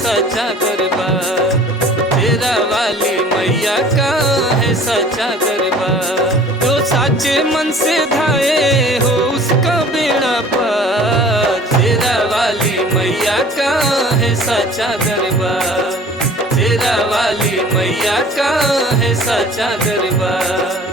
सच्चा दरबार, शेरा वाली मैया का है सच्चा दरबार। जो साचे मन से धाये हो उसका बेड़ा पार, शेरा वाली मैया का है सच्चा दरबार, शेरा वाली मैया का है सच्चा दरबार।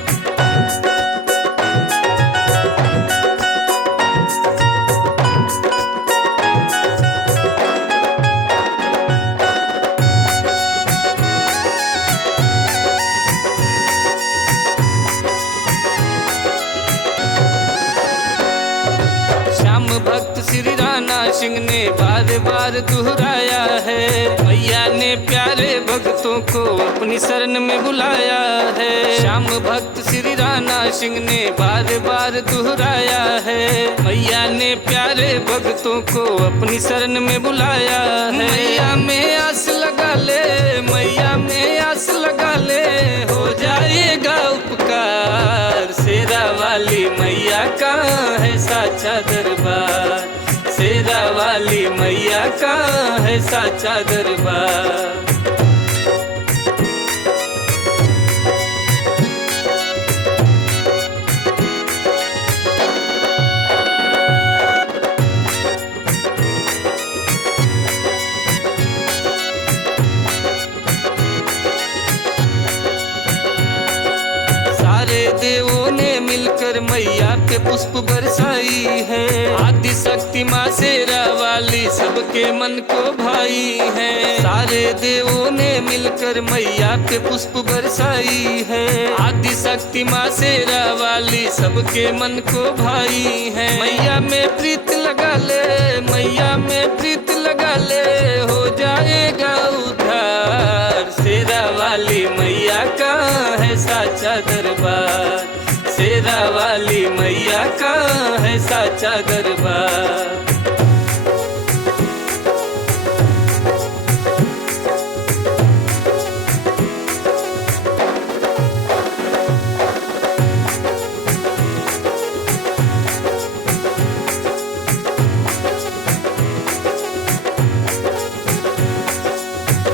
भक्त श्री राणा सिंह ने बार बार दोहराया है, मैया ने प्यारे भक्तों को अपनी शरण में बुलाया है। श्याम भक्त श्री राणा सिंह ने बार बार दोहराया है, मैया ने प्यारे भक्तों को अपनी शरण में बुलाया है। मैया में आस लगा ले, मैया में आस लगा ले, हो जाएगा उपकार, शेरा वाली मैया का है सच्चा दरबार, शेरा वाली मैया का है सच्चा दरबार। सारे देवों ने मिलकर मैया पे पुष्प बरसाई है, आदि शक्ति माँ शेरा वाली सबके मन को भाई है। सारे देवों ने मिलकर मैया पे पुष्प बरसाई है, आदि शक्ति माँ शेरा वाली सबके मन को भाई है। मैया में प्रीत लगा ले, मैया में प्रीत लगा ले, हो जाएगा उद्धार, शेरा वाली मैया का है सच्चा दरबार, शेरा वाली मैया का है सच्चा दरबार।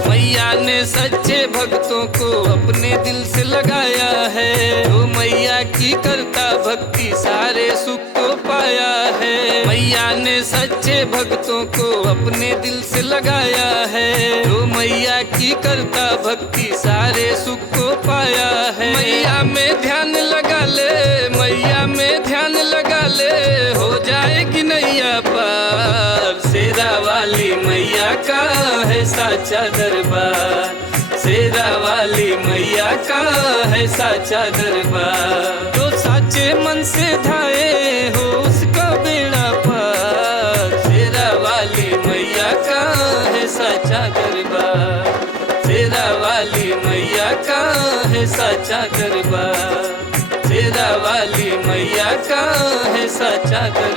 मैया ने सच्चे भक्तों को अपने दिल से लगाया है, जो मैया की करता भक्ति सारे सुख को पाया है। मैया ने सच्चे भक्तों को अपने दिल से लगाया है, जो मैया की करता भक्ति सारे सुख को पाया है। मैया में ध्यान लगा ले, मैया में ध्यान लगा ले, हो जाएगी नैया पार, शेरा वाली मैया का है सच्चा दरबार, शेरा वाली मैया का है सच्चा दरबार। जो साचे मन से धाये हो उसका बेड़ा पार, शेरा वाली मैया का है सच्चा दरबार, शेरा वाली मैया का है सच्चा दरबार, शेरा वाली मैया का है सच्चा दरबार।